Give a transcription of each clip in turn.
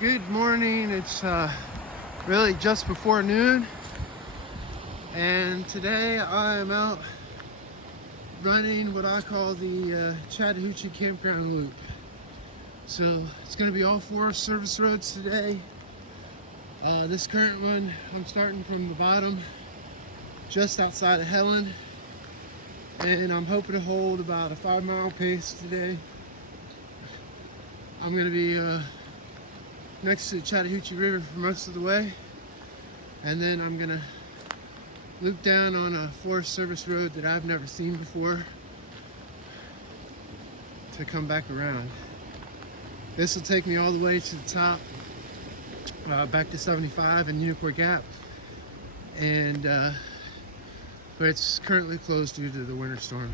Good morning. It's really just before noon, and today I am out running what I call the Chattahoochee Campground loop. So it's going to be all 4 service roads today. This current one, I'm starting from the bottom, just outside of Helen, and I'm hoping to hold about a 5-mile pace today. I'm going to be next to the Chattahoochee River for most of the way, and then I'm gonna loop down on a forest service road that I've never seen before to come back around. This will take me all the way to the top, back to 75 and Unicoi Gap, and but it's currently closed due to the winter storm.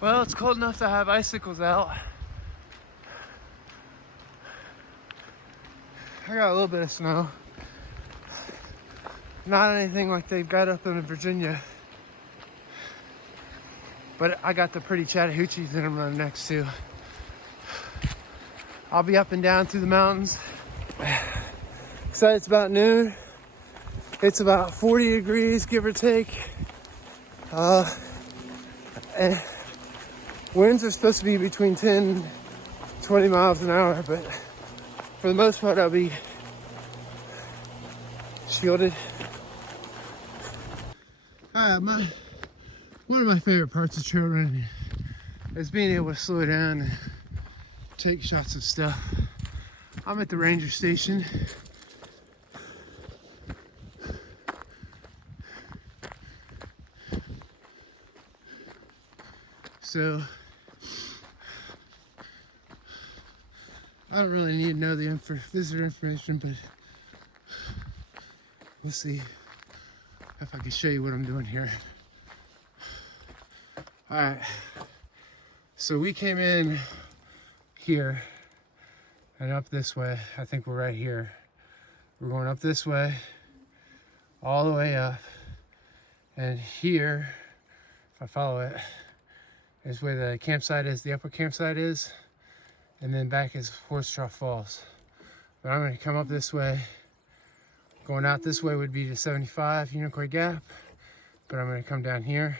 Well, it's cold enough to have icicles out. I got a little bit of snow. Not anything like they've got up in Virginia. But I got the pretty Chattahoochees that I'm running next to. I'll be up and down through the mountains. So it's about noon. It's about 40 degrees, give or take. And winds are supposed to be between 10 and 20 miles an hour, but for the most part, I'll be shielded. One of my favorite parts of trail running is being able to slow down and take shots of stuff. I'm at the ranger station. So I don't really need to know the visitor information, but we'll see if I can show you what I'm doing here. All right, so we came in here and up this way. I think we're right here. We're going up this way, all the way up, and here, if I follow it, is where the campsite is, the upper campsite is, and then back is Horse Trough Falls. But I'm gonna come up this way. Going out this way would be to 75 Unicoi Gap, but I'm gonna come down here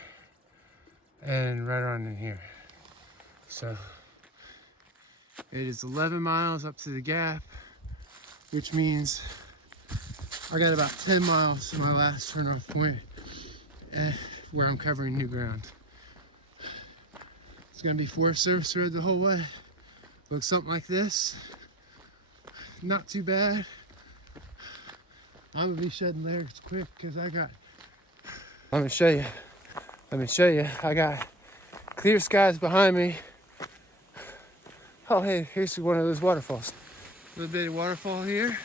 and right around in here. So it is 11 miles up to the gap, which means I got about 10 miles to my last turnoff point where I'm covering new ground. It's gonna be 4 service road the whole way. Looks something like this. Not too bad. I'm gonna be shedding layers quick because Let me show you. I got clear skies behind me. Oh, hey, here's one of those waterfalls. A little bit of waterfall here.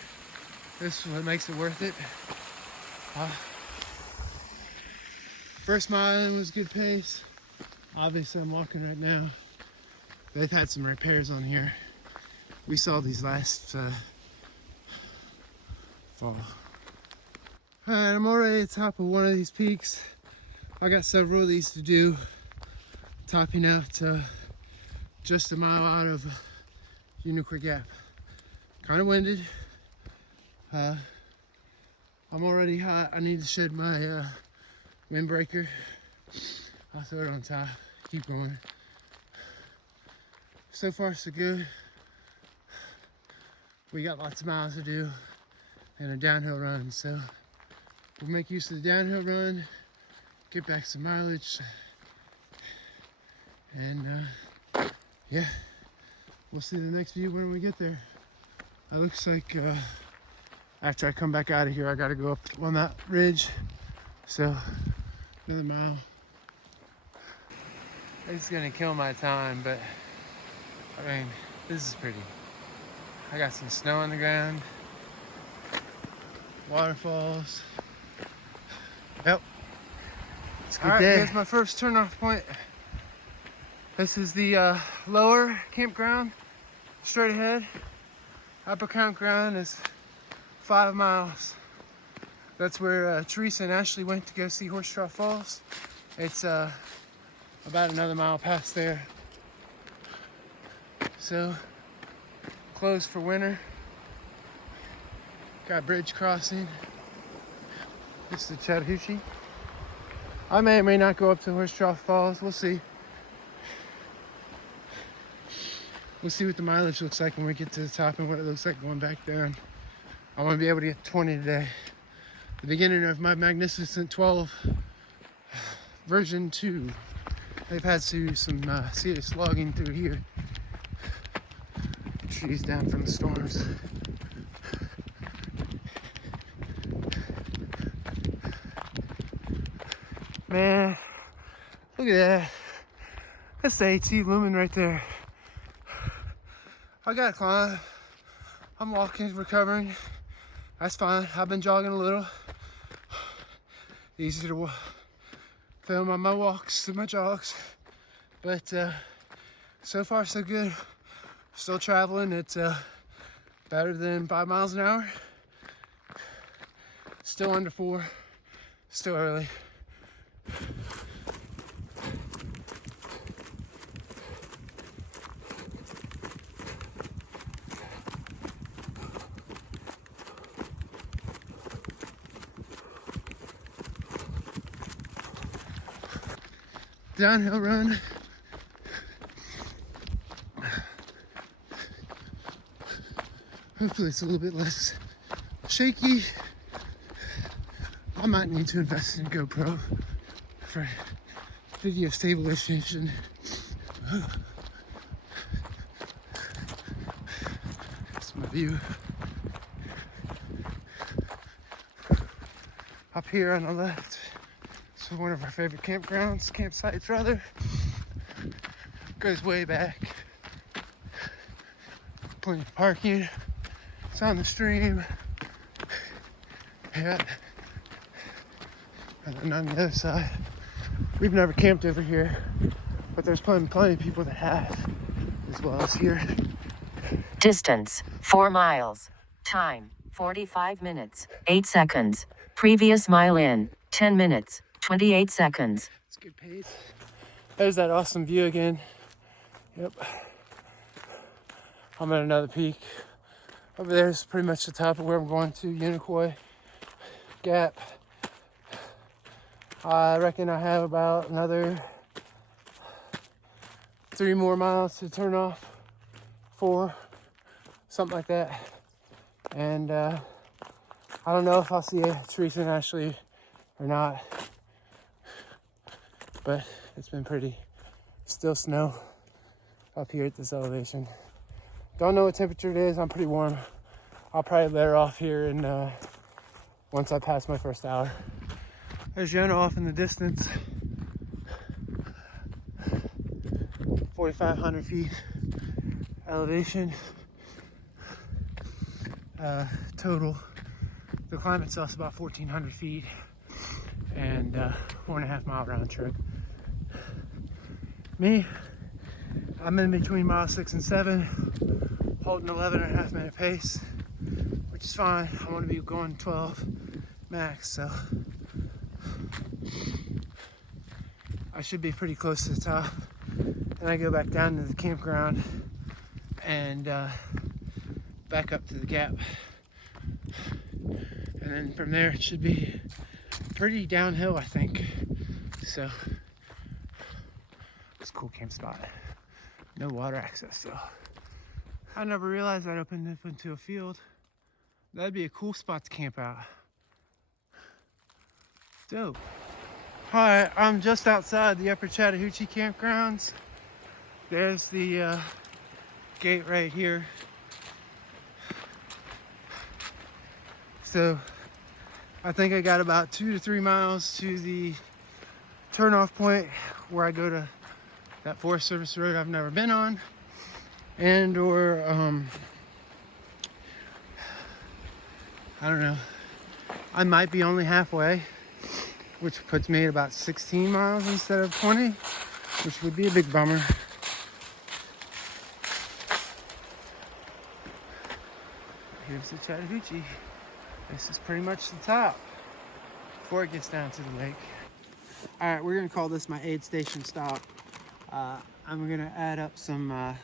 This is what makes it worth it. First mile in was good pace. Obviously, I'm walking right now. They've had some repairs on here. We saw these last fall. All right, I'm already at the top of one of these peaks. I got several of these to do, topping out just a mile out of Unicoi Gap. Kind of winded. I'm already hot. I need to shed my windbreaker. I'll throw it on top. Keep going. So far, so good. We got lots of miles to do and a downhill run, so we'll make use of the downhill run, get back some mileage, and yeah, we'll see the next view when we get there. It looks like after I come back out of here, I gotta go up on that ridge, so another mile. It's gonna kill my time, but I mean, this is pretty. I got some snow on the ground, waterfalls. Yep. It's a good day. Here's my first turnoff point. This is the lower campground, straight ahead. Upper Campground is 5 miles. That's where Teresa and Ashley went to go see Horse Trough Falls. It's about another mile past there. So, closed for winter. Got bridge crossing. This is the Chattahoochee. I may or may not go up to Horse Trough Falls. We'll see. We'll see what the mileage looks like when we get to the top and what it looks like going back down. I want to be able to get 20 today. The beginning of my Magnificent 12 version 2. They've had to some serious logging through here. Trees down from the storms. Man, look at that. That's the AT looming right there. I gotta climb. I'm walking, recovering. That's fine. I've been jogging a little. Easy to film on my walks and my jogs. But so far so good. Still traveling. It's better than 5 miles an hour. Still under 4. Still early. Downhill run. Hopefully it's a little bit less shaky. I might need to invest in a GoPro for video stabilization. That's my view. Up here on the left, it's one of our favorite campsites rather. Goes way back. Plenty of parking. It's on the stream. Yeah. And then on the other side, we've never camped over here, but there's plenty of people that have, as well as here. Distance, 4 miles. Time, 45 minutes, 8 seconds. Previous mile in, 10 minutes, 28 seconds. It's good pace. There's that awesome view again. Yep. I'm at another peak. Over there is pretty much the top of where I'm going to, Unicoi Gap. I reckon I have about another 3 more miles to turn off. 4, something like that. And I don't know if I'll see Teresa and Ashley or not, but it's been pretty. Still snow up here at this elevation. Don't know what temperature it is. I'm pretty warm. I'll probably let her off here and once I pass my first hour. There's Yona off in the distance. 4,500 feet elevation. Total. The climb itself is about 1,400 feet and 4.5 mile round trip. Me, I'm in between miles 6 and 7, holding 11.5 minute pace, which is fine. I want to be going 12 max, so I should be pretty close to the top. Then I go back down to the campground and back up to the gap. And then from there it should be pretty downhill, I think. So it's a cool camp spot. No water access though. I never realized I'd open up into a field. That'd be a cool spot to camp out. Dope. Alright, I'm just outside the Upper Chattahoochee Campgrounds. There's the gate right here. So I think I got about 2 to 3 miles to the turnoff point where I go to that Forest Service road I've never been on, and or I don't know, I might be only halfway, which puts me at about 16 miles instead of 20, which would be a big bummer. Here's the Chattahoochee. This is pretty much the top before it gets down to the lake. All right, we're gonna call this my aid station stop. I'm gonna add up some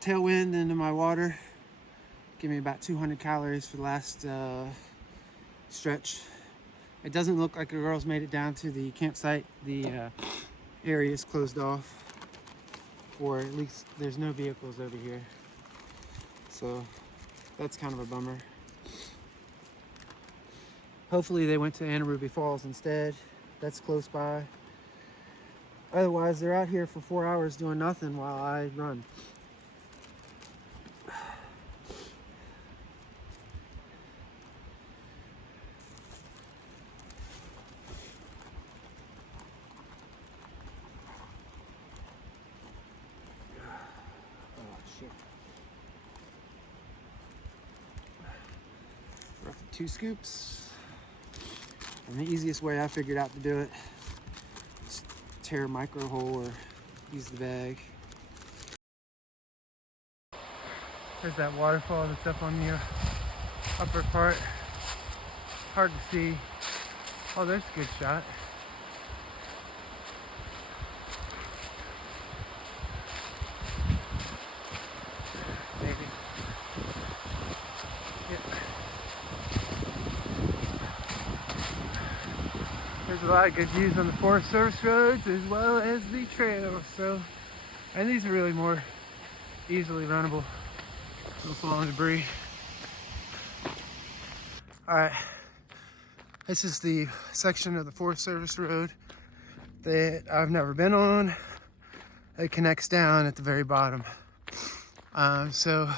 tailwind into my water, Give me about 200 calories for the last stretch. It doesn't look like the girls made it down to the campsite. The area is closed off, or at least there's no vehicles over here. So that's kind of a bummer. Hopefully they went to Anaruby Falls instead. That's close by. Otherwise, they're out here for 4 hours doing nothing while I run. Roughly 2 scoops. And the easiest way I figured out to do it is tear a micro hole or use the bag. There's that waterfall that's up on the upper part. Hard to see. Oh, there's a good shot. Maybe. Yeah. There's a lot of good views on the Forest Service roads as well as the trails. So, and these are really more easily runnable. No falling debris. All right, this is the section of the Forest Service road that I've never been on. It connects down at the very bottom. So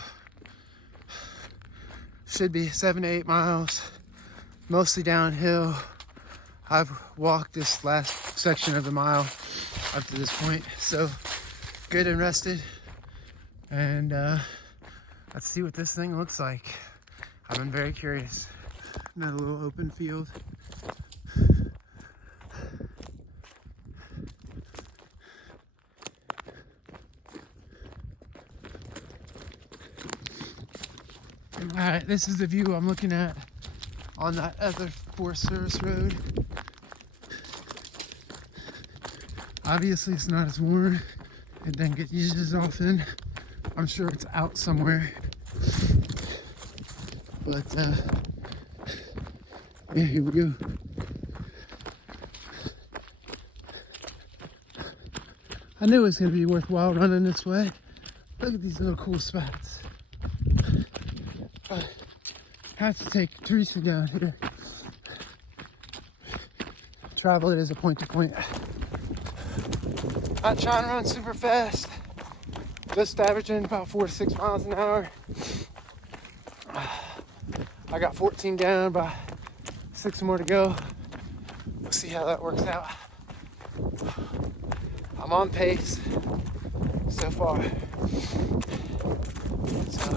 should be 7 to 8 miles, mostly downhill. I've walked this last section of the mile up to this point, so good and rested. And let's see what this thing looks like. I've been very curious. Another little open field. Alright, this is the view I'm looking at on that other Forest Service road. Obviously it's not as worn. It doesn't get used as often. I'm sure it's out somewhere. But yeah, here we go. I knew it was gonna be worthwhile running this way. Look at these little cool spots. Have to take Teresa down here. Travel it as a point to point. Not trying to run super fast. Just averaging about 4 to 6 miles an hour. I got 14 down, about 6 more to go. We'll see how that works out. I'm on pace so far. So,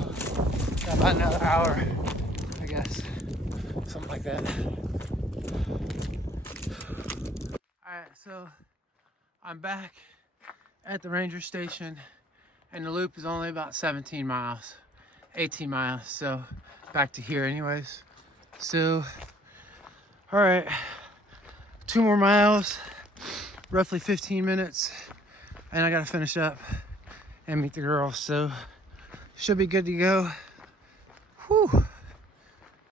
got about another hour, I guess. Something like that. Alright, so I'm back at the ranger station, and the loop is only about 17 miles, 18 miles, so back to here anyways. So, all right, 2 more miles, roughly 15 minutes, and I gotta finish up and meet the girls, so should be good to go. Whew.